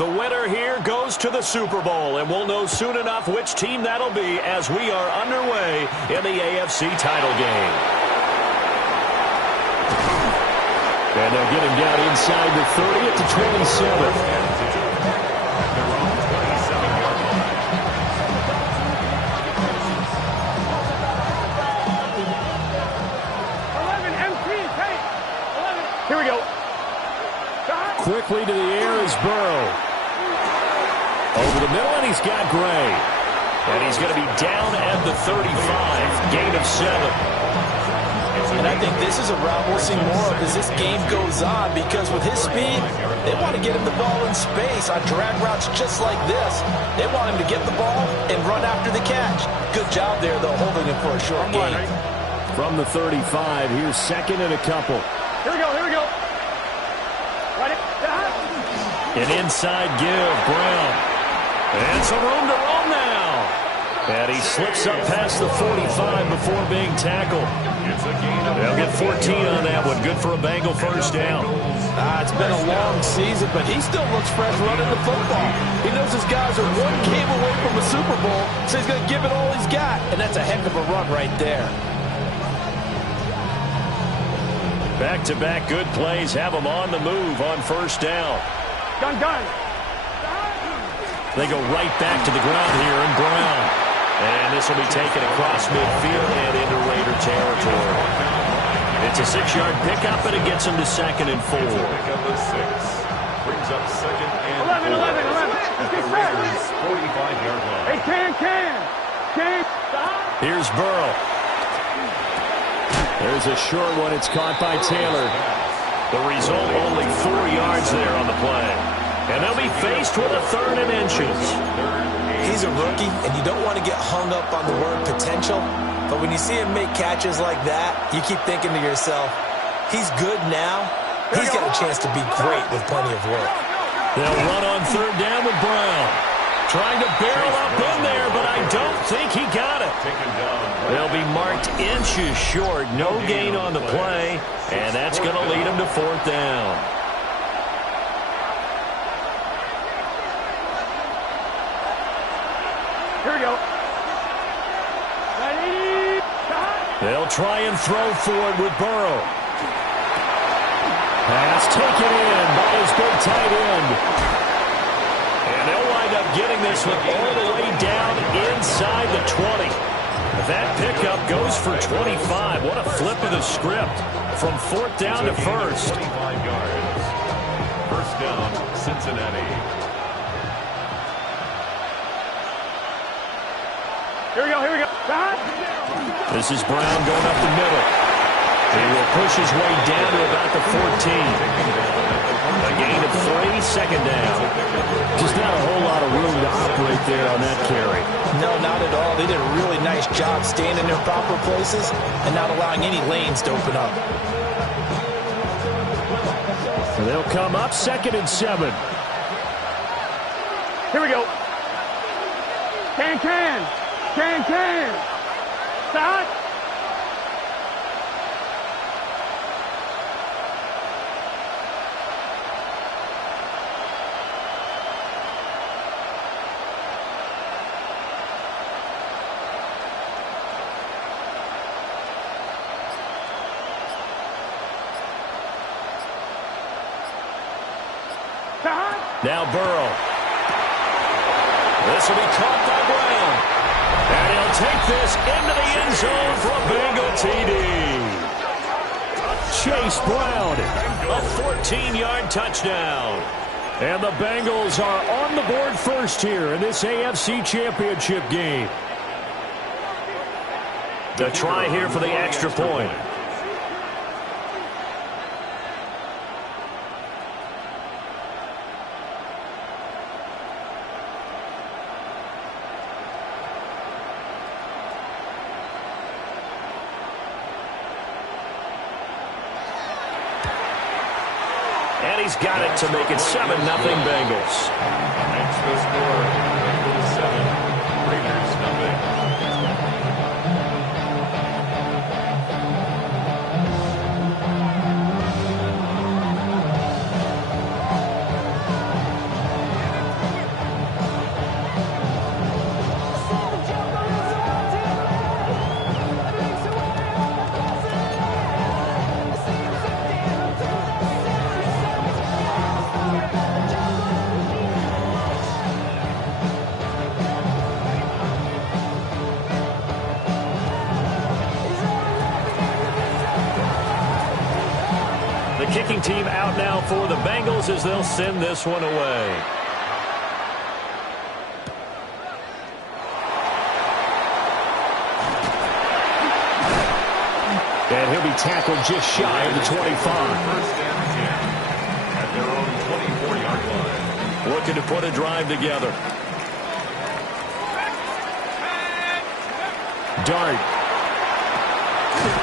The winner here goes to the Super Bowl, and we'll know soon enough which team that'll be as we are underway in the AFC title game. And they'll get him down inside the 30 at the 27. Here we go. Quickly to the air is Burrow. Over the middle, and he's got Gray. And he's going to be down at the 35. Gain of 7. And I think this is a route we'll see more of as this game goes on, because with his speed, they want to get him the ball in space on drag routes just like this. They want him to get the ball and run after the catch. Good job there, though, holding him for a short gain. From the 35, here's second and a couple. Here we go, here we go. An inside give, Brown. And some room to roam now. And he slips up past the 45 before being tackled. They'll get 14 on that one. Good for a Bengal first down. It's been a long season, but he still looks fresh running the football. He knows his guys are one game away from a Super Bowl, so he's going to give it all he's got. And that's a heck of a run right there. Back-to-back good plays have them on the move on first down. Gun. They go right back to the ground here, and Brown. And this will be taken across midfield and into Raider territory. It's a 6-yard pickup, and it gets him to 2nd and 4. Pickup of 6. Brings up 2nd and 11. 4. Let's get set. 45-yard line. Hey, can. Here's Burrow. There's a short one. It's caught by Taylor. The result, only 4 yards there on the play. And they'll be faced with a 3rd and inches. He's a rookie, and you don't want to get hung up on the word potential. But when you see him make catches like that, you keep thinking to yourself, he's good now. He's got a chance to be great with plenty of work. They'll run on 3rd down with Brown. Trying to barrel up in there, but I don't think he got it. They'll be marked inches short. No gain on the play, and that's going to lead them to 4th down. Here we go. Ready. They'll try and throw for it with Burrow. Pass taken in by his big tight end. And they'll wind up getting this one all the way down inside the 20. That pickup goes for 25. What a flip of the script from 4th down to 1st. 25 yards. First down, Cincinnati. Here we go. This is Brown going up the middle. He will push his way down to about the 14. A gain of 3, 2nd down. Just not a whole lot of room to operate there on that carry. No, not at all. They did a really nice job staying in their proper places and not allowing any lanes to open up. So they'll come up 2nd and 7. Here we go. Can. Stop. Now Burrow. This will be caught by Brown. And he'll take this into the end zone for a Bengal TD. Chase Brown. A 14-yard touchdown. And the Bengals are on the board first here in this AFC Championship game. The try here for the extra point. And he's got it to make it 7-0 Bengals. That's the score. Bengals 7, Raiders nothing. kicking team out now for the Bengals as they'll send this one away. And he'll be tackled just shy of the 25. First and 10 at their own 24-yard line. Looking to put a drive together. Dart.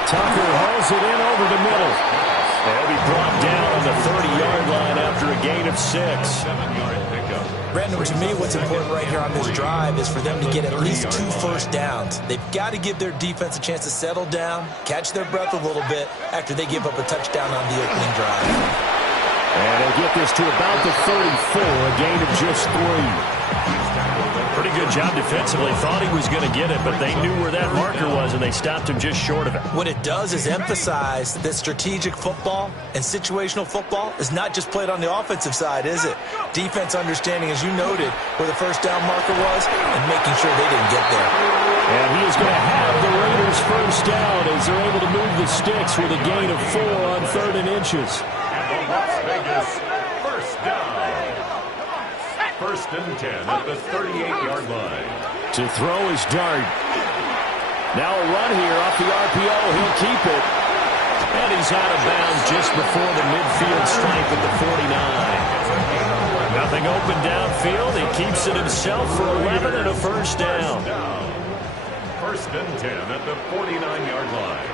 Tucker hauls it in over the middle. They'll be brought down on the 30-yard line after a gain of 6. 7-yard pickup. Brandon, to me, what's important right here on this drive is for them to get at least 2 first downs. They've got to give their defense a chance to settle down, catch their breath a little bit after they give up a touchdown on the opening drive. And they'll get this to about the 34, a gain of just 3. Pretty good job defensively. Thought he was going to get it, but they knew where that marker was, and they stopped him just short of it. What it does is emphasize that strategic football and situational football is not just played on the offensive side, is it? Defense understanding, as you noted, where the first down marker was and making sure they didn't get there. And he is going to have the Raiders first down as they're able to move the sticks with a gain of 4 on 3rd and inches. And the Las Vegas first down. First and 10 at the 38-yard line. To throw is Dart. Now a run here off the RPO. He'll keep it. And he's out of bounds just before the midfield stripe at the 49. Nothing open downfield. He keeps it himself for 11 and a first down. First and 10 at the 49-yard line.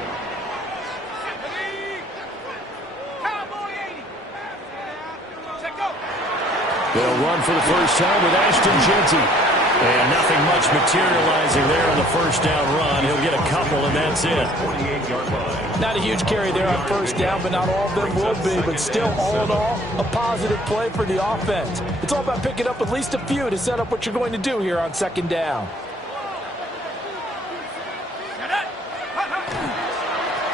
They'll run for the first time with Ashton Jeanty. And nothing much materializing there on the first down run. He'll get a couple, and that's it. 48-yard line. Not a huge carry there on first down, but not all of them will be. But still, all in all, a positive play for the offense. It's all about picking up at least a few to set up what you're going to do here on second down.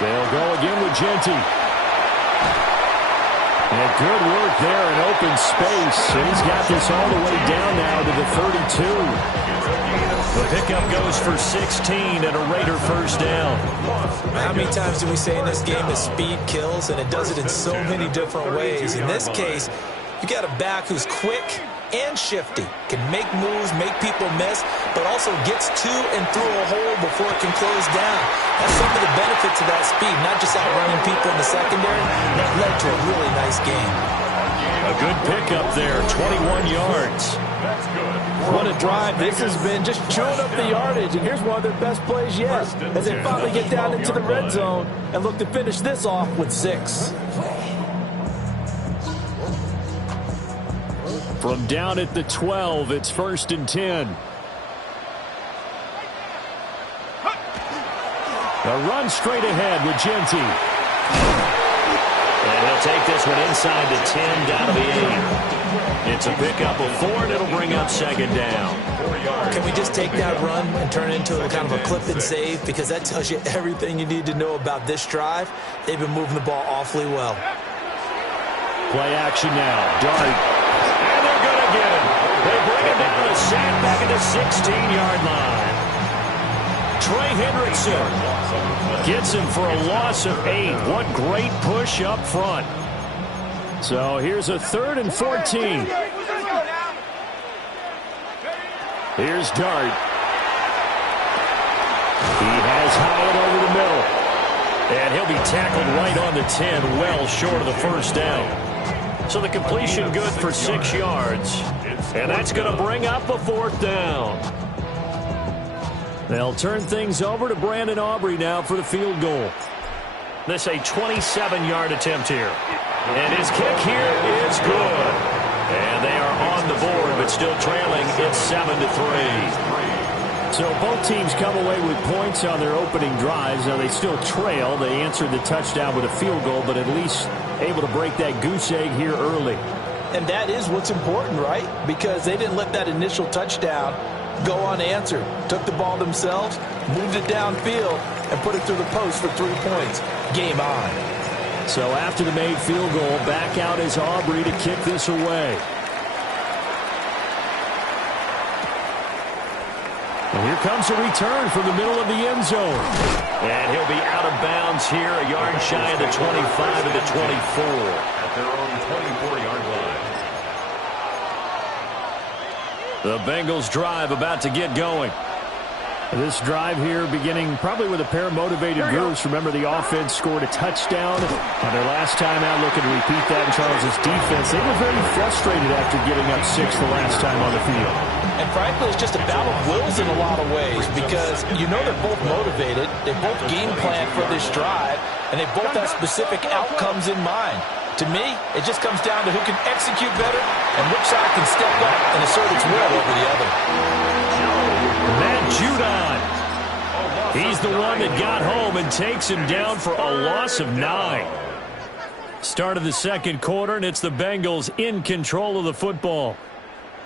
They'll go again with Jeanty. And good work there in open space. And he's got this all the way down now to the 32. The pickup goes for 16 and a Raider first down. How many times do we say in this game that speed kills, and it does it in so many different ways? In this case, you got a back who's quick and shifty, can make moves, make people miss, but also gets to and through a hole before it can close down. That's some of the benefits of that speed, not just outrunning people in the secondary. That led to a really nice game. A good pickup there, 21 yards. That's good. What a drive this has been, just chewing up the yardage, and here's one of their best plays yet, as they finally get down into the red zone and look to finish this off with 6. From down at the 12, it's first and 10. A run straight ahead with Jeanty. And he'll take this one inside the 10, down to the 8. It's a pickup of 4, and it'll bring up second down. Can we just take that run and turn it into a kind of a clip and save? Because that tells you everything you need to know about this drive. They've been moving the ball awfully well. Play action now. Dart. And they're going to get him. They bring him down a sack back at the 16-yard line. Trey Hendrickson gets him for a loss of 8. What great push up front. So here's a 3rd and 14. Here's Dart. He has Hyatt over the middle. And he'll be tackled right on the 10, well short of the first down. So the completion good for 6 yards. And that's going to bring up a 4th down. They'll turn things over to Brandon Aubrey now for the field goal. This a 27-yard attempt here. And his kick here is good. And they are on the board, but still trailing. It's 7-3. So both teams come away with points on their opening drives. Now they still trail. They answered the touchdown with a field goal, but at least able to break that goose egg here early. And that is what's important, right? Because they didn't let that initial touchdown go unanswered. Took the ball themselves, moved it downfield, and put it through the post for 3 points. Game on. So after the made field goal, back out is Aubrey to kick this away. And here comes a return from the middle of the end zone. And he'll be out of bounds here, a yard shy of the 25 of the 24. At their own 24-yard line. The Bengals drive about to get going. This drive here beginning probably with a pair of motivated groups. Remember, the offense scored a touchdown on their last time out, looking to repeat that in Charles' defense. They were very frustrated after giving up 6 the last time on the field. And frankly, it's just a battle of wills in a lot of ways because you know they're both motivated, they both game plan for this drive, and they both have specific outcomes in mind. To me, it just comes down to who can execute better and which side can step up and assert its will over the other. Matt Judon. He's the one that got home and takes him down for a loss of 9. Start of the second quarter, and it's the Bengals in control of the football,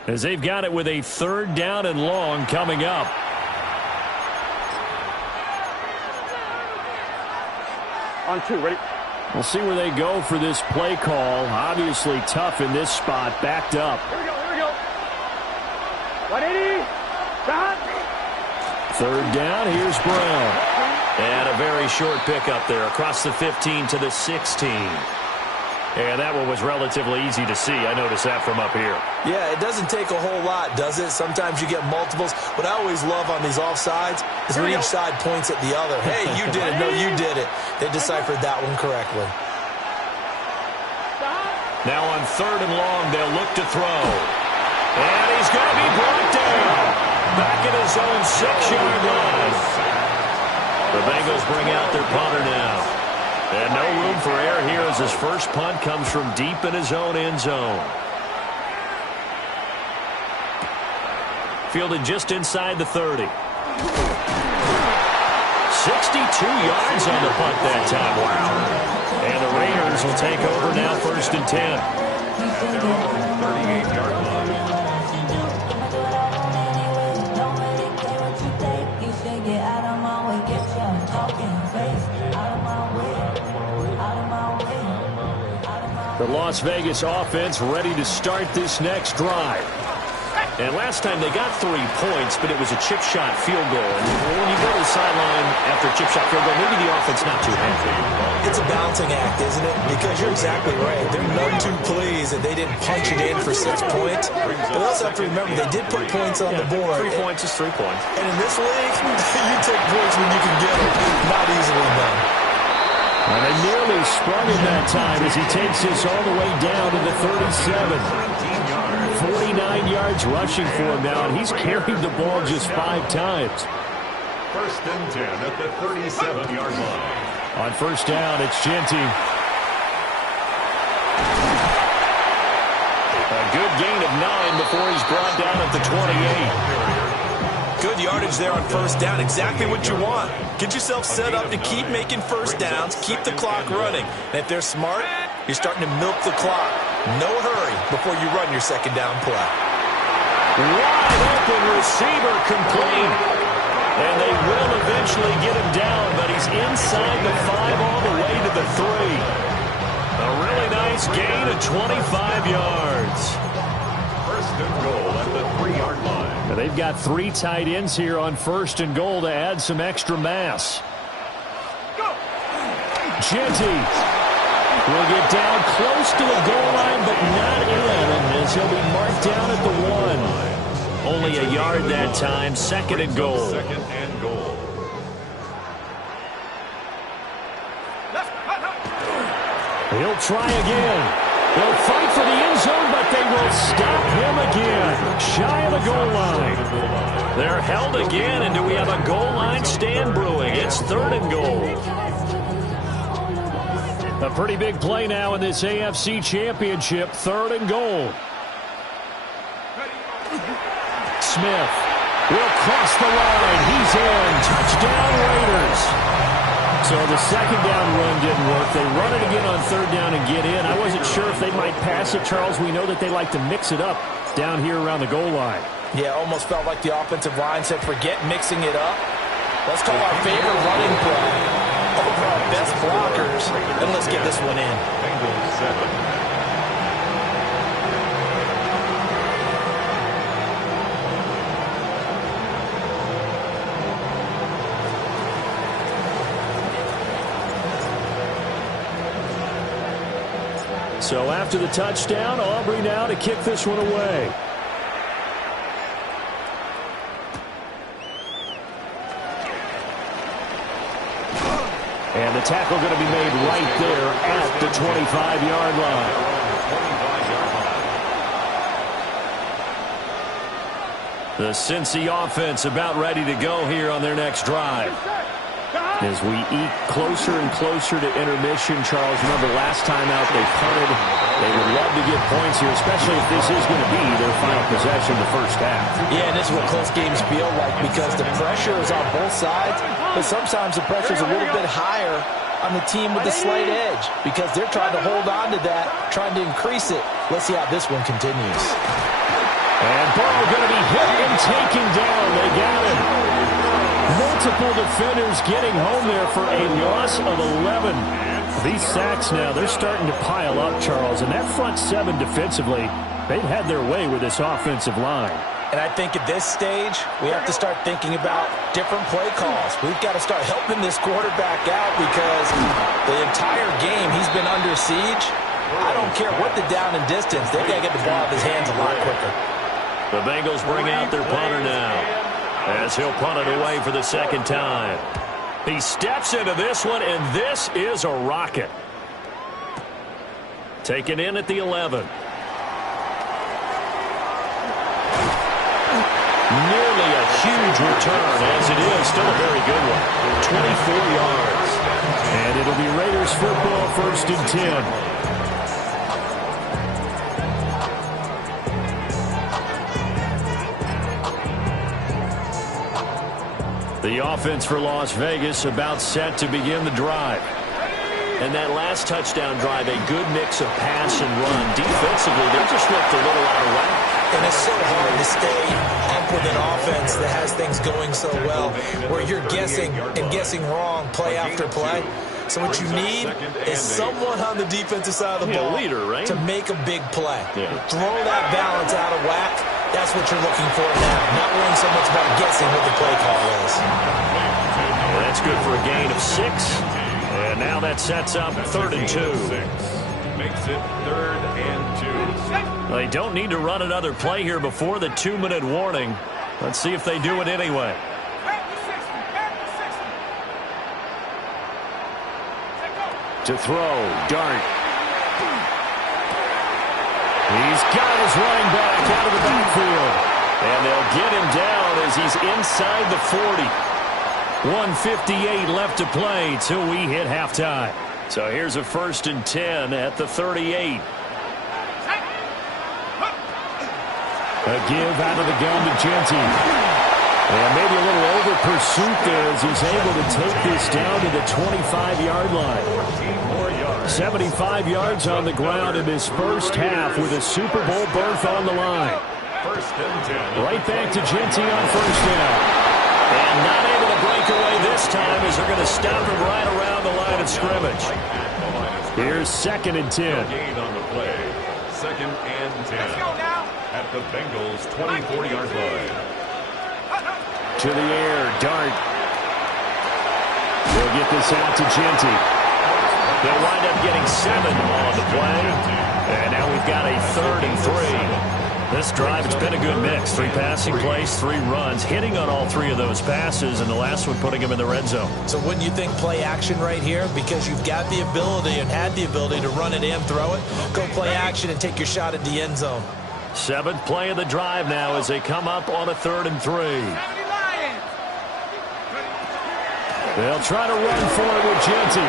as they've got it with a 3rd down and long coming up. On 2, ready? We'll see where they go for this play call. Obviously tough in this spot, backed up. Here we go. 180. Shot. 3rd down, here's Brown. And a very short pickup there across the 15 to the 16. And that one was relatively easy to see. I noticed that from up here. Yeah, it doesn't take a whole lot, does it? Sometimes you get multiples. What I always love on these offsides is when each side points at the other. Hey, you did it. No, you did it. They deciphered that one correctly. Now on 3rd and long, they'll look to throw. And he's going to be brought down. Back at his own 6-yard line. The Bengals bring out their punter now. And no room for error here as his first punt comes from deep in his own end zone. Fielded just inside the 30. 62 yards on the punt that time. Wow. And the Raiders will take over now, 1st and 10. At their own 38-yard line. The Las Vegas offense ready to start this next drive. And last time they got 3 points, but it was a chip shot field goal. And when you go to the sideline after a chip shot field goal, maybe the offense not too happy. It's a balancing act, isn't it? Because you're exactly right. They're none too pleased that they didn't punch it in for 6 points. But we also have to remember they did put points on the board. 3 points is 3 points. And in this league, you take points when you can get them. Not easily done. And they nearly sprung him that time as he takes this all the way down to the 37. 49 yards rushing for him now, and he's carried the ball just 5 times. 1st and 10 at the 37-yard line. On 1st down, it's Genty. A good gain of 9 before he's brought down at the 28. Good yardage there on 1st down. Exactly what you want. Get yourself set up to keep making 1st downs, keep the clock running. And if they're smart, you're starting to milk the clock. No hurry before you run your 2nd down play. Wide open receiver complete. And they will eventually get him down, but he's inside the 5 all the way to the 3. A really nice gain of 25 yards. 1st and goal at the 3-yard line. Now they've got 3 tight ends here on 1st and goal to add some extra mass. Genty will get down close to the goal line, but not in, and as he'll be marked down at the 1. Only a yard that time, 2nd and goal. 2nd and goal. He'll try again. They'll fight for the end zone, but they will stop him again. Shy of the goal line. They're held again, and do we have a goal line stand brewing? It's 3rd and goal. A pretty big play now in this AFC Championship. 3rd and goal. Smith will cross the line. He's in. Touchdown, Raiders. So the 2nd down run didn't work. They run it again on 3rd down and get in. I wasn't sure if they might pass it, Charles. We know that they like to mix it up down here around the goal line. Yeah, almost felt like the offensive line said, forget mixing it up. Let's call our favorite running play over our best blockers, and let's get this one in. Bengals 7. So after the touchdown, Aubrey now to kick this one away. And the tackle going to be made right there at the 25-yard line. The Cincy offense about ready to go here on their next drive. As we eat closer and closer to intermission, Charles, remember last time out they punted. They would love to get points here, especially if this is going to be their final possession the first half. Yeah, and this is what close games feel like because the pressure is on both sides, but sometimes the pressure is a little bit higher on the team with the slight edge because they're trying to hold on to that, trying to increase it. Let's see how this one continues. And Burrow going to be hit and taken down. They got him. Multiple defenders getting home there for a loss of 11. These sacks now, they're starting to pile up, Charles. And that front seven defensively, they've had their way with this offensive line. And I think at this stage, we have to start thinking about different play calls. We've got to start helping this quarterback out because the entire game he's been under siege. I don't care what the down and distance. They've got to get the ball out of his hands a lot quicker. The Bengals bring out their punter now as he'll punt it away for the second time. He steps into this one, and this is a rocket. Taken in at the 11. Nearly a huge return, as it is still a very good one. 24 yards. And it'll be Raiders football, 1st and 10. The offense for Las Vegas about set to begin the drive. And that last touchdown drive, a good mix of pass and run. Defensively, they just looked a little out of whack. And it's so hard to stay up with an offense that has things going so well, where you're guessing and guessing wrong play after play. So what you need is someone on the defensive side of the ball leader, right? to make a big play. Throw that balance out of whack. That's what you're looking for now. Not worrying so much about guessing what the play call is. Well, that's good for a gain of 6. And now that sets up 3rd and 2. Makes it 3rd and 2. They don't need to run another play here before the 2-minute warning. Let's see if they do it anyway. To throw, Dart. He's got his running back out of the backfield. And they'll get him down as he's inside the 40. 1:58 left to play till we hit halftime. So here's a 1st and 10 at the 38. A give out of the gun to Genty. And maybe a little over pursuit there as he's able to take this down to the 25-yard line. 75 yards on the ground in this first half with a Super Bowl berth on the line. 1st and 10. Right back to Genty on 1st down. And not able to break away this time as they're going to stop him right around the line of scrimmage. Here's 2nd and 10. Gain on the play. 2nd and 10. At the Bengals' 24-yard line. To the air, Dart. They'll get this out to Genty. They'll wind up getting 7 on the play. And now we've got a 3rd and 3. This drive, it's been a good mix. 3 passing plays, 3 runs, hitting on all 3 of those passes, and the last one putting him in the red zone. So wouldn't you think play action right here? Because you've got the ability and had the ability to run it in, throw it, go play action, and take your shot at the end zone. 7th play of the drive now as they come up on a 3rd and 3. They'll try to run for it with Genty.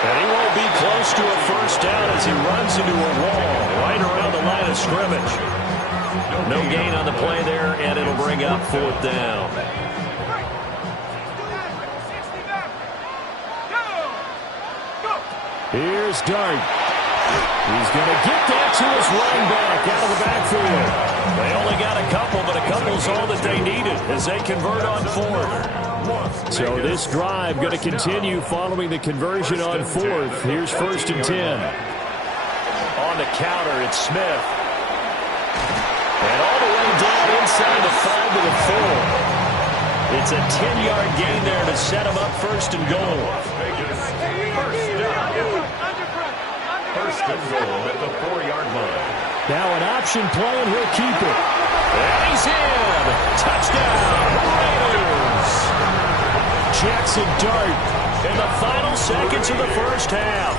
And he won't be close to a 1st down as he runs into a wall right around the line of scrimmage. No gain on the play there, and it'll bring up 4th down. Here's Dart. He's going to get that to his running back out of the backfield. They only got a couple, but a couple's all that they needed as they convert on 4th. So this drive going to continue following the conversion on 4th. Here's 1st and 10. On the counter, it's Smith. And all the way down inside the 5 to the 4. It's a 10-yard gain there to set him up 1st and goal. 1st first and goal at the 4-yard line. Now an option play, and he'll keep it. And he's in. Touchdown, Raiders. Jackson Dart in the final seconds of the first half.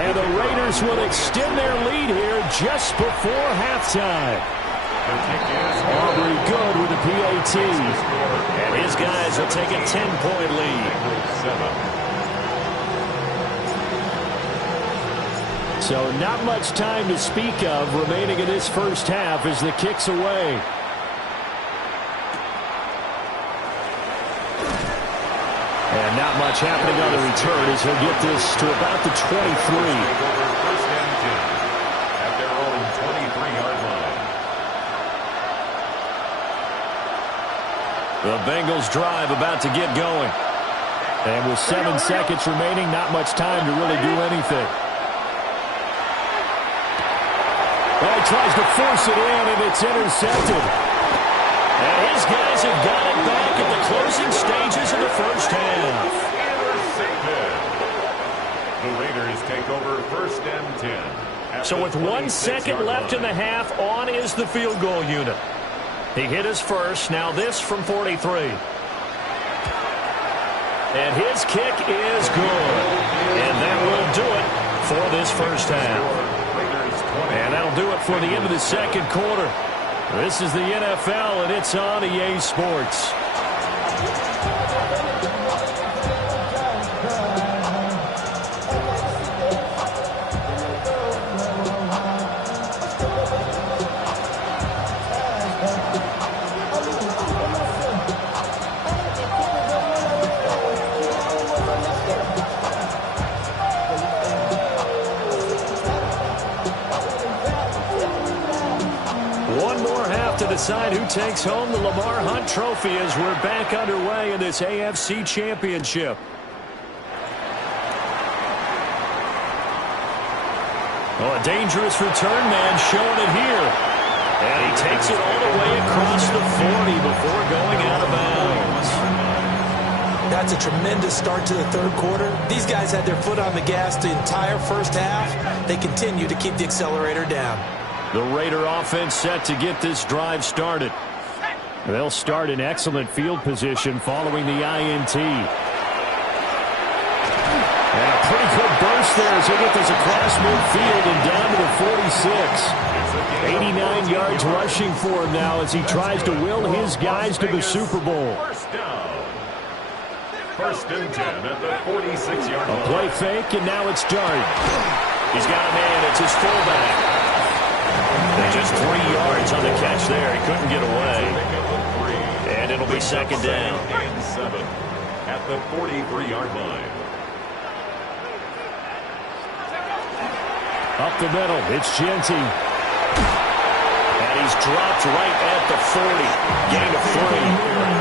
And the Raiders will extend their lead here just before halftime. Aubrey good with the PAT. And his guys will take a 10-point lead. So not much time to speak of remaining in this first half as the kick's away. And not much happening on the return as he'll get this to about the 23. First and 10 at their own 23-yard line. The Bengals drive about to get going. And with 7 seconds remaining, not much time to really do anything. Well, he tries to force it in, and it's intercepted. And his guys have got it back at the closing stages of the first half. The Raiders take over first and 10. So with 1 second left in the half, on is the field goal unit. He hit his first, now this from 43. And his kick is good. And that will do it for this first half. And that'll do it for the end of the second quarter. This is the NFL, and it's on EA Sports. Decide who takes home the Lamar Hunt Trophy as we're back underway in this AFC Championship. Oh, a dangerous return man showing it here. And he takes it all the way across the 40 before going out of bounds. That's a tremendous start to the third quarter. These guys had their foot on the gas the entire first half. They continue to keep the accelerator down. The Raider offense set to get this drive started. They'll start in excellent field position following the INT. And a pretty good burst there as he gets this across midfield and down to the 46. 89 yards rushing for him now as he tries to will his guys to the Super Bowl. First and 10 at the 46-yard line. A play fake, and now it's Dart. He's got a man. It's his fullback. Just 3 yards on the catch there. He couldn't get away. And it'll be second down. And 7 at the 43-yard line. Up the middle, it's Genty. And he's dropped right at the 40. Gain of 3.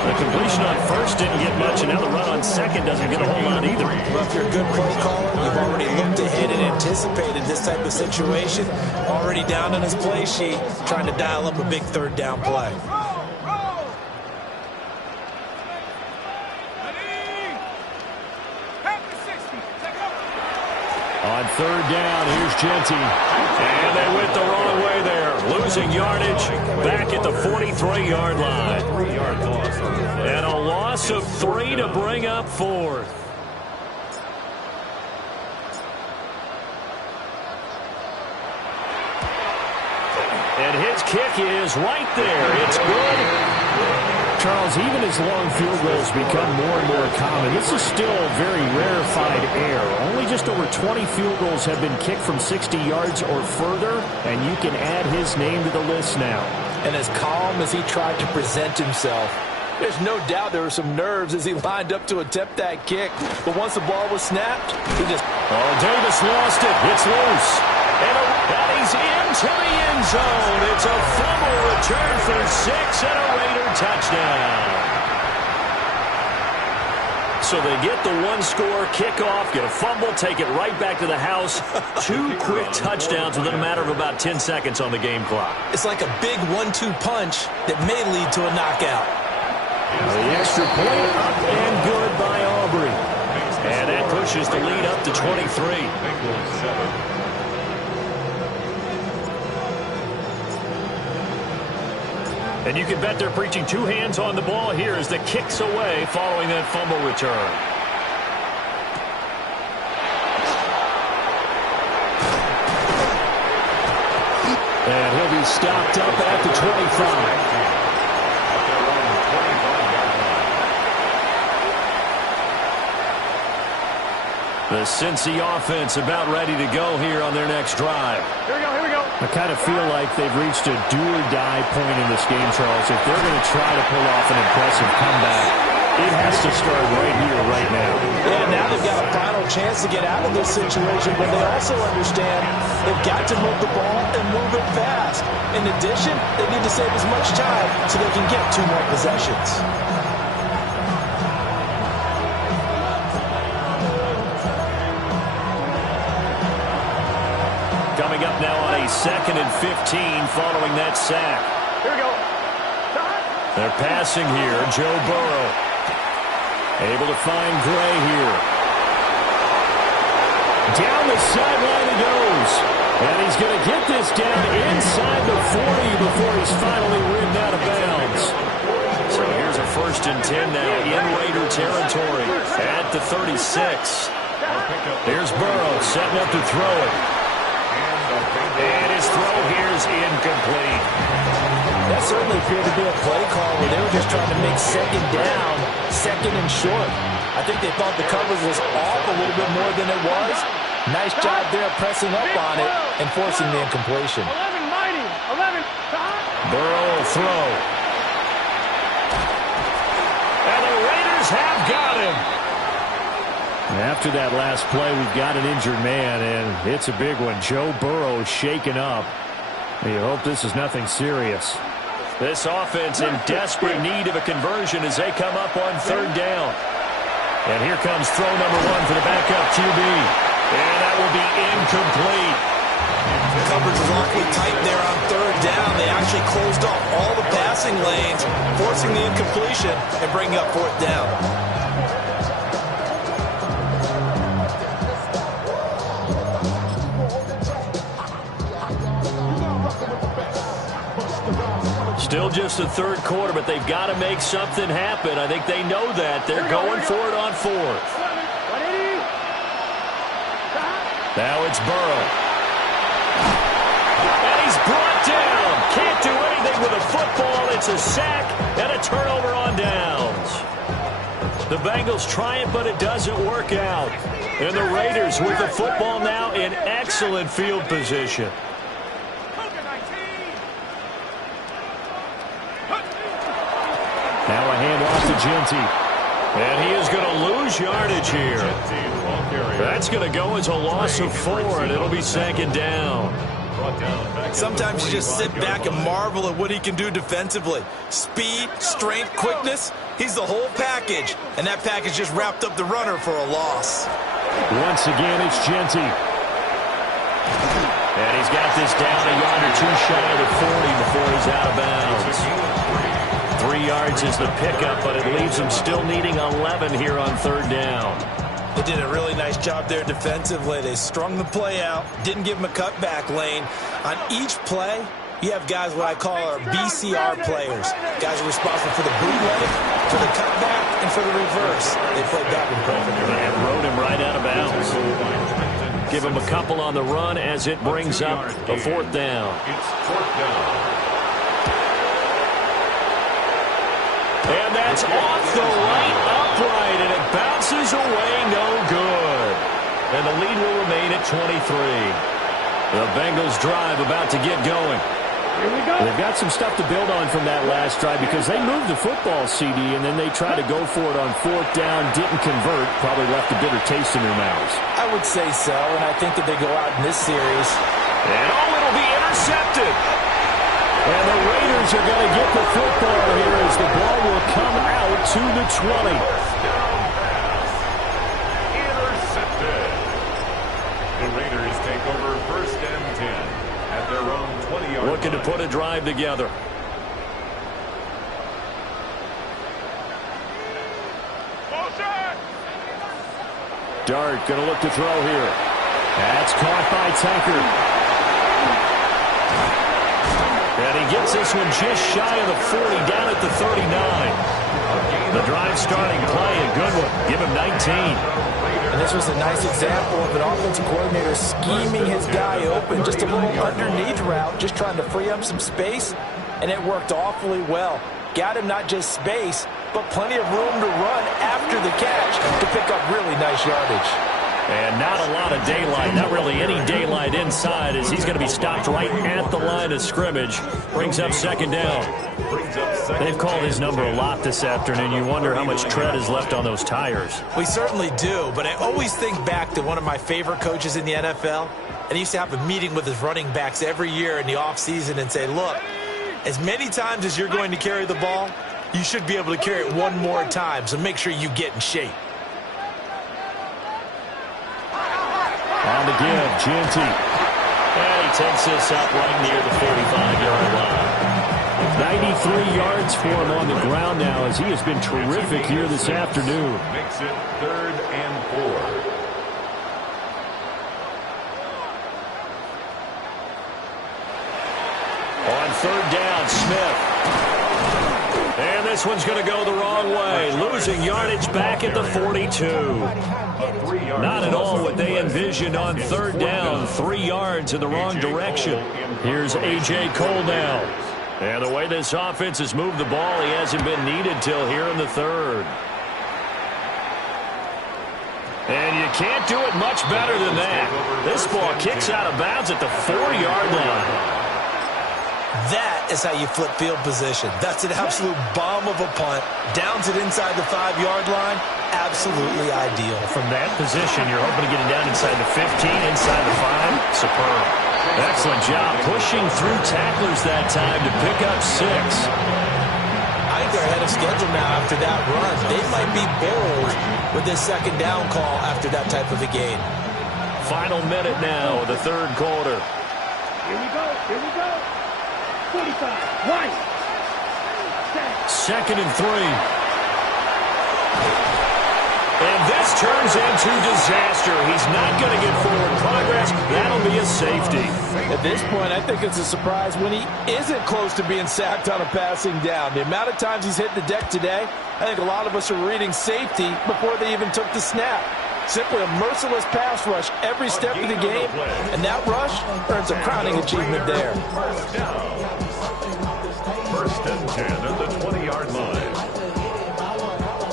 The completion on first didn't get much, and now the run on second doesn't get a whole lot either. Well, if you're a good play caller, you've already looked ahead and anticipated this type of situation. Already down on his play sheet, trying to dial up a big third down play. On third down, here's Genty. And they went the wrong way there. Losing yardage back at the 43-yard line. And a loss of 3 to bring up fourth. And his kick is right there. It's good. Charles, even as long field goals become more and more common, this is still a very rarefied air. Only just over 20 field goals have been kicked from 60 yards or further, and you can add his name to the list now. And as calm as he tried to present himself, there's no doubt there were some nerves as he lined up to attempt that kick. But once the ball was snapped, he just... Oh, Davis lost it. It's loose. And he's into the end zone. It's a fumble return for 6 and a Raider touchdown. So they get the one-score kickoff, get a fumble, take it right back to the house. 2 quick touchdowns within a matter of about 10 seconds on the game clock. It's like a big 1-2 punch that may lead to a knockout. The extra point up and good by Aubrey. And that pushes the lead up to 23. Bengals 7. And you can bet they're preaching two hands on the ball here as the kick's away following that fumble return. And he'll be stopped up at the 25. The Cincy offense about ready to go here on their next drive. Here we go, here we go. I kind of feel like they've reached a do-or-die point in this game, Charles. If they're going to try to pull off an impressive comeback, it has to start right here, right now. Yeah, now they've got a final chance to get out of this situation, but they also understand they've got to move the ball and move it fast. In addition, they need to save as much time so they can get 2 more possessions. Coming up now on a 2nd and 15 following that sack. Here we go. They're passing here. Joe Burrow able to find Gray here. Down the sideline he goes. And he's going to get this down inside the 40 before he's finally ridden out of bounds. So here's a 1st and 10 now in Raider territory at the 36. Here's Burrow setting up to throw it. And his throw here is incomplete. That certainly appeared to be a play call where they were just trying to make 2nd down, 2nd and short. I think they thought the coverage was off a little bit more than it was. Nice job there pressing up on it and forcing the incompletion. 11 mighty. 11. Burrow will throw. And the Raiders have got him. After that last play, we've got an injured man, and it's a big one. Joe Burrow shaken up. You hope this is nothing serious. This offense in desperate need of a conversion as they come up on 3rd down. And here comes throw number 1 for the backup QB. And that will be incomplete. The coverage was awfully tight there on 3rd down. They actually closed off all the passing lanes, forcing the incompletion and bringing up 4th down. Still just the 3rd quarter, but they've got to make something happen. I think they know that. They're going for it on 4th. Now it's Burrow. And he's brought down. Can't do anything with a football. It's a sack and a turnover on downs. The Bengals try it, but it doesn't work out. And the Raiders with the football now in excellent field position. Now a handoff to Genty. And he is going to lose yardage here. That's going to go as a loss of 4, and it'll be 2nd down. Sometimes you just sit back and marvel at what he can do defensively. Speed, strength, quickness, he's the whole package. And that package just wrapped up the runner for a loss. Once again, it's Genty. And he's got this down a yard or 2 shy of the 40 before he's out of bounds. 3 yards is the pickup, but it leaves him still needing 11 here on 3rd down. They did a really nice job there defensively. They strung the play out, didn't give him a cutback lane. On each play, you have guys what I call our BCR players. Guys are responsible for the bootleg, for the cutback, and for the reverse. They played that one perfectly. And rode him right out of bounds. Give him a couple on the run as it brings up a 4th down. It's 4th down. And that's off the right upright, and it bounces away, no good. And the lead will remain at 23. The Bengals drive about to get going. Here we go. They've got some stuff to build on from that last drive because they moved the football, CD, and then they tried to go for it on 4th down, didn't convert, probably left a bitter taste in their mouths. I would say so, and I think that they go out in this series. And it'll be intercepted. And the Raiders are going to get the football here as the ball will come out to the 20. Intercepted. The Raiders take over 1st and 10 at their own 20-yard line. Looking to put a drive together. start. Going to look to throw here. That's caught by Tucker. And he gets this one just shy of the 40, down at the 39. The drive starting play, a good one. Give him 19. And this was a nice example of an offensive coordinator scheming his guy open. Just a little underneath route, just trying to free up some space, and it worked awfully well. Got him not just space, but plenty of room to run after the catch to pick up really nice yardage. And not a lot of daylight, not really any daylight inside, as he's going to be stopped right at the line of scrimmage. Brings up second down. They've called his number a lot this afternoon. You wonder how much tread is left on those tires. We certainly do, but I always think back to one of my favorite coaches in the NFL, and he used to have a meeting with his running backs every year in the offseason and say, look, as many times as you're going to carry the ball, you should be able to carry it one more time, so make sure you get in shape. On the give, Genty. And he takes this up right near the 45-yard line. 93 yards for him on the ground now, as he has been terrific here this afternoon. Makes it 3rd and 4. On 3rd down, Smith. And this one's going to go the wrong way. Losing yardage back at the 42. Not at all what they envisioned on 3rd down. 3 yards in the wrong direction. Here's A.J. Cole now. And the way this offense has moved the ball, he hasn't been needed till here in the 3rd. And you can't do it much better than that. This ball kicks out of bounds at the 40-yard line. That is how you flip field position. That's an absolute bomb of a punt. Downs it inside the 5-yard line. Absolutely ideal. From that position, you're hoping to get it down inside the 15, inside the 5. Superb. Excellent job pushing through tacklers that time to pick up 6. I think they're ahead of schedule now after that run. They might be bold with this 2nd down call after that type of a gain. Final minute now of the 3rd quarter. Here we go. Here we go. 45. Right. 2nd and 3. And this turns into disaster. He's not going to get forward progress. That'll be a safety. At this point, I think it's a surprise when he isn't close to being sacked on a passing down. The amount of times he's hit the deck today, I think a lot of us are reading safety before they even took the snap. Simply a merciless pass rush every step of the game, and that rush earns a crowning achievement there. 1st and 10 at the 20-yard line.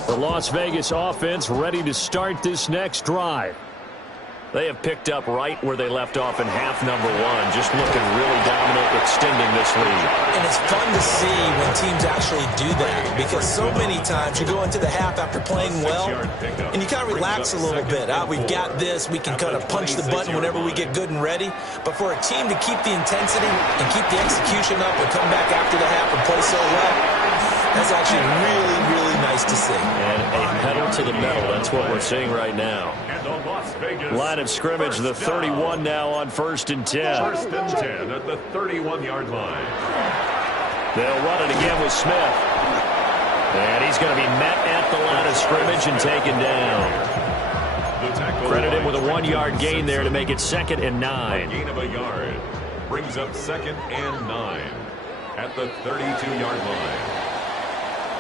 The Las Vegas offense ready to start this next drive. They have picked up right where they left off in half number 1, just looking really dominant, extending this lead. And it's fun to see when teams actually do that, because so many times you go into the half after playing well, and you kind of relax a little bit. We've got this. We can kind of punch the button whenever we get good and ready. But for a team to keep the intensity and keep the execution up and come back after the half and play so well, that's actually really, really nice to see. And a pedal to the metal. That's what we're seeing right now. Line of scrimmage, the 31 now on 1st and 10. 1st and 10 at the 31-yard line. They'll run it again with Smith. And he's going to be met at the line of scrimmage and taken down. Credit him with a 1-yard gain there to make it 2nd and 9. A gain of a yard brings up 2nd and 9 at the 32-yard line.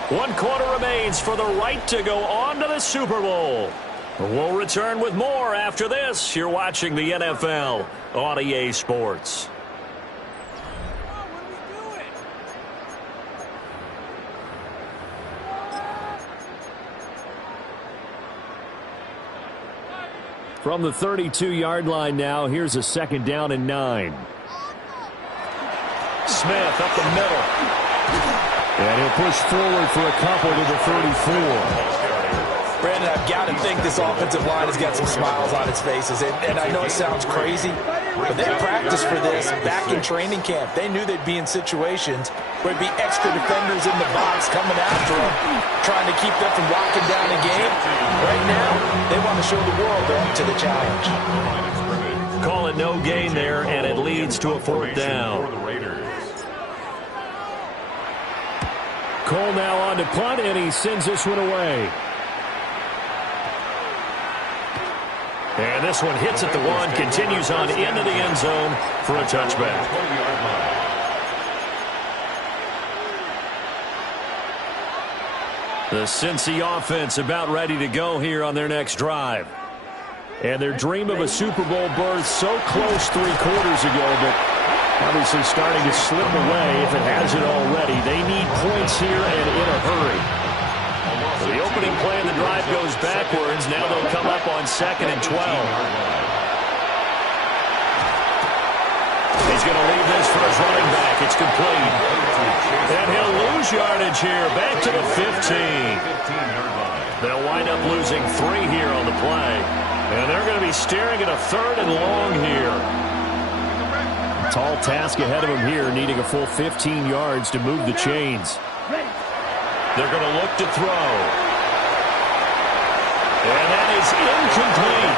1 quarter remains for the right to go on to the Super Bowl. We'll return with more after this. You're watching the NFL on EA Sports. From the 32-yard line now, here's a 2nd down and 9. Smith up the middle. And he'll push forward for a couple to the 34. Brandon, I've got to think this offensive line has got some smiles on its faces. And I know it sounds crazy, but they practiced for this back in training camp. They knew they'd be in situations where there'd be extra defenders in the box coming after them, trying to keep them from locking down a game. Right now, they want to show the world they're up to the challenge. Call it no gain there, and it leads to a 4th down. Cole now on to punt, and he sends this one away. And this one hits at the 1, continues on into the end zone for a touchback. The Cincy offense about ready to go here on their next drive. And their dream of a Super Bowl berth so close 3 quarters ago, but obviously starting to slip away if it hasn't already. They need points here and in a hurry. The opening play of the drive goes backwards. Now they'll come up on 2nd and 12. He's going to leave this for his running back. It's complete. And he'll lose yardage here. Back to the 15. They'll wind up losing 3 here on the play. And they're going to be staring at a 3rd and long here. Tall task ahead of him here, needing a full 15 yards to move the chains. They're going to look to throw. And that is incomplete.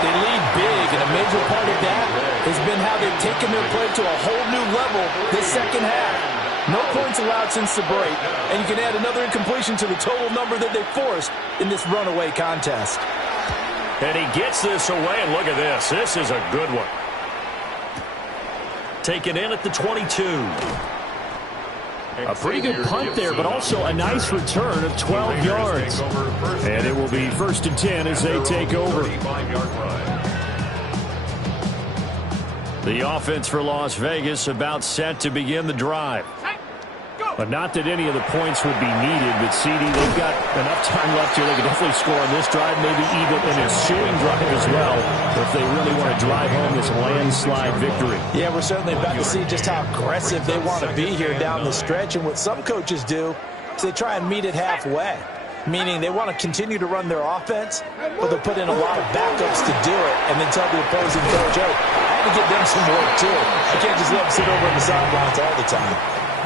They lead big, and a major part of that has been how they've taken their play to a whole new level this second half. No points allowed since the break, and you can add another incompletion to the total number that they forced in this runaway contest. And he gets this away, and look at this. This is a good one. Taken in at the 22. A pretty good punt there, but also a nice return of 12 yards. And it will be 1st and 10 as they take over. The offense for Las Vegas about set to begin the drive. But not that any of the points would be needed, but CD, they've got enough time left here. They can definitely score on this drive, maybe even an ensuing drive as well, if they really want to drive home this landslide victory. Yeah, we're certainly about to see just how aggressive they want to be here down the stretch. And what some coaches do is they try and meet it halfway, meaning they want to continue to run their offense, but they'll put in a lot of backups to do it and then tell the opposing coach, hey, I had to get them some work too. I can't just let them sit over on the sidelines all the time. A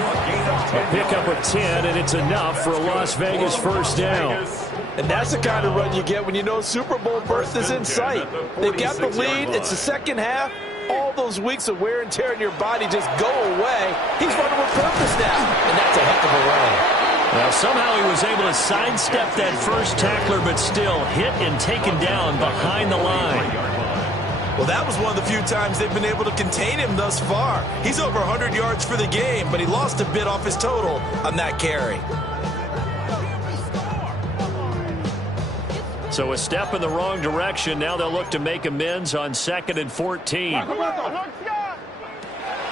pickup of 10, and it's enough for a Las Vegas 1st down. And that's the kind of run you get when you know Super Bowl berth is in sight. They've got the lead. It's the second half. All those weeks of wear and tear in your body just go away. He's running with purpose now, and that's a heck of a run. Well, somehow he was able to sidestep that first tackler, but still hit and taken down behind the line. Well, that was one of the few times they've been able to contain him thus far. He's over 100 yards for the game, but he lost a bit off his total on that carry. So a step in the wrong direction. Now they'll look to make amends on 2nd and 14.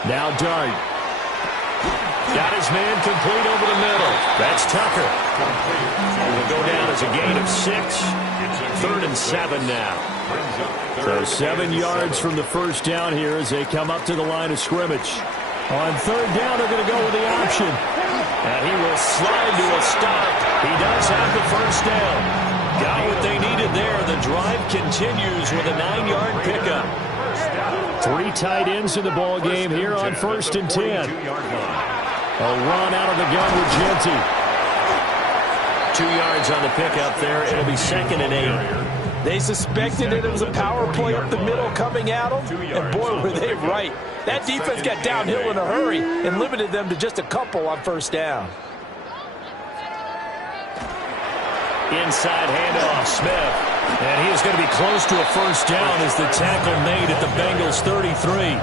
Now Dart. Got his man complete over the middle. That's Tucker. It will go down as a gain of 6. 3rd and 7 now. So 7 yards from the 1st down here as they come up to the line of scrimmage. On 3rd down, they're going to go with the option. And he will slide to a stop. He does have the 1st down. Got what they needed there. The drive continues with a 9-yard pickup. 3 tight ends in the ball game here on 1st and 10. A run out of the gun with Genty. 2 yards on the pickup there. It'll be 2nd and 8. They suspected it was a power play up the middle coming at them, and boy, were they right. That defense got downhill in a hurry and limited them to just a couple on 1st down. Inside handoff, Smith. And he is going to be close to a 1st down as the tackle made at the Bengals 33.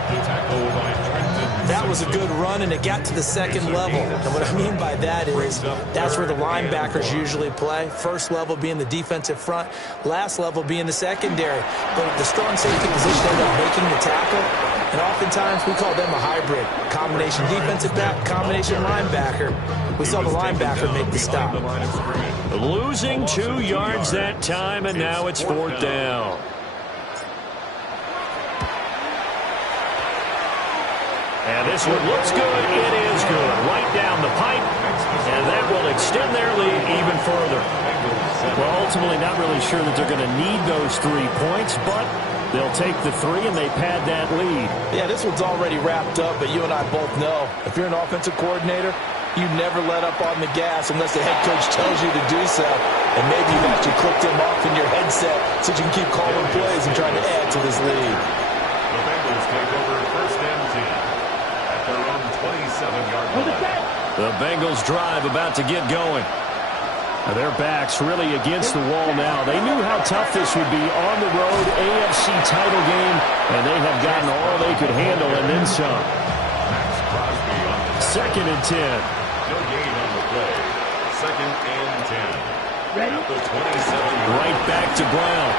That was a good run, and it got to the 2nd level. And what I mean by that is that's where the linebackers usually play. 1st level being the defensive front, last level being the secondary. But the strong safety position ended up making the tackle, and oftentimes we call them a hybrid. Combination defensive back, combination linebacker. We saw the linebacker make the stop. Losing 2 yards that time, and now it's 4th down. And this one looks good. It is good. Right down the pipe. And that will extend their lead even further. Well, ultimately not really sure that they're going to need those 3 points, but they'll take the 3 and they pad that lead. Yeah, this one's already wrapped up, but you and I both know if you're an offensive coordinator, you never let up on the gas unless the head coach tells you to do so. And maybe you've actually clicked him off in your headset so you can keep calling plays and trying to add to this lead. The Bengals take over 1st and 10 at their own 27-yard line. The Bengals drive about to get going. Their backs really against the wall now. They knew how tough this would be on the road, AFC title game, and they have gotten all they could handle and then some. 2nd and 10. No gain on the play. 2nd and 10. At the 27. Right back to Brown.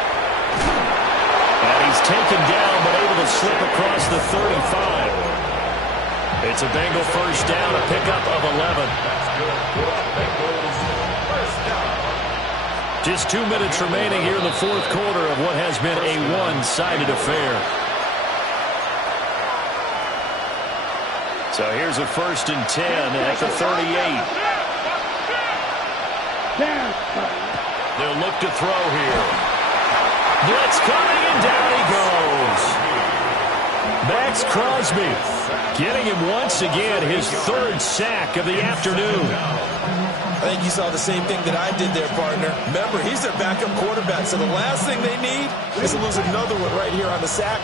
And he's taken down but able to slip across the 35. It's a Bengal first down, a pickup of 11. That's good for Bengals. First down. Just 2 minutes remaining here in the 4th quarter of what has been a one-sided affair. So here's a 1st and 10 at the 38. They'll look to throw here. Blitz coming, and down he goes. Max Crosby getting him once again, his 3rd sack of the afternoon. I think you saw the same thing that I did there, partner. Remember, he's their backup quarterback, so the last thing they need is to lose another one right here on the sack.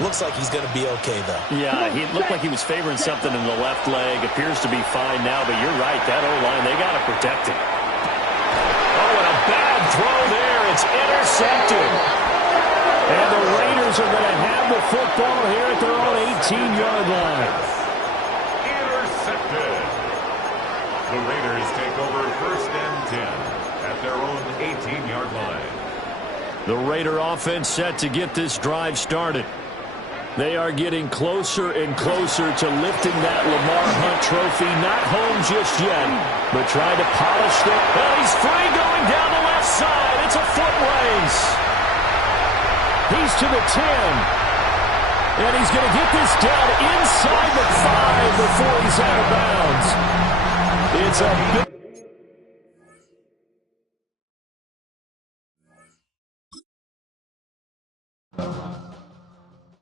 Looks like he's going to be okay, though. Yeah, he looked like he was favoring something in the left leg. Appears to be fine now, but you're right. That O-line, they got to protect him. Oh, and a bad throw there. It's intercepted. And the Raiders are going to have the football here at their own 18-yard line. Intercepted. The Raiders take over 1st and 10 at their own 18-yard line. The Raider offense set to get this drive started. They are getting closer and closer to lifting that Lamar Hunt trophy. Not home just yet, but trying to polish it. And he's free going down the left side. It's a foot race. He's to the 10. And he's going to get this down inside the 5 before he's out of bounds. It's a big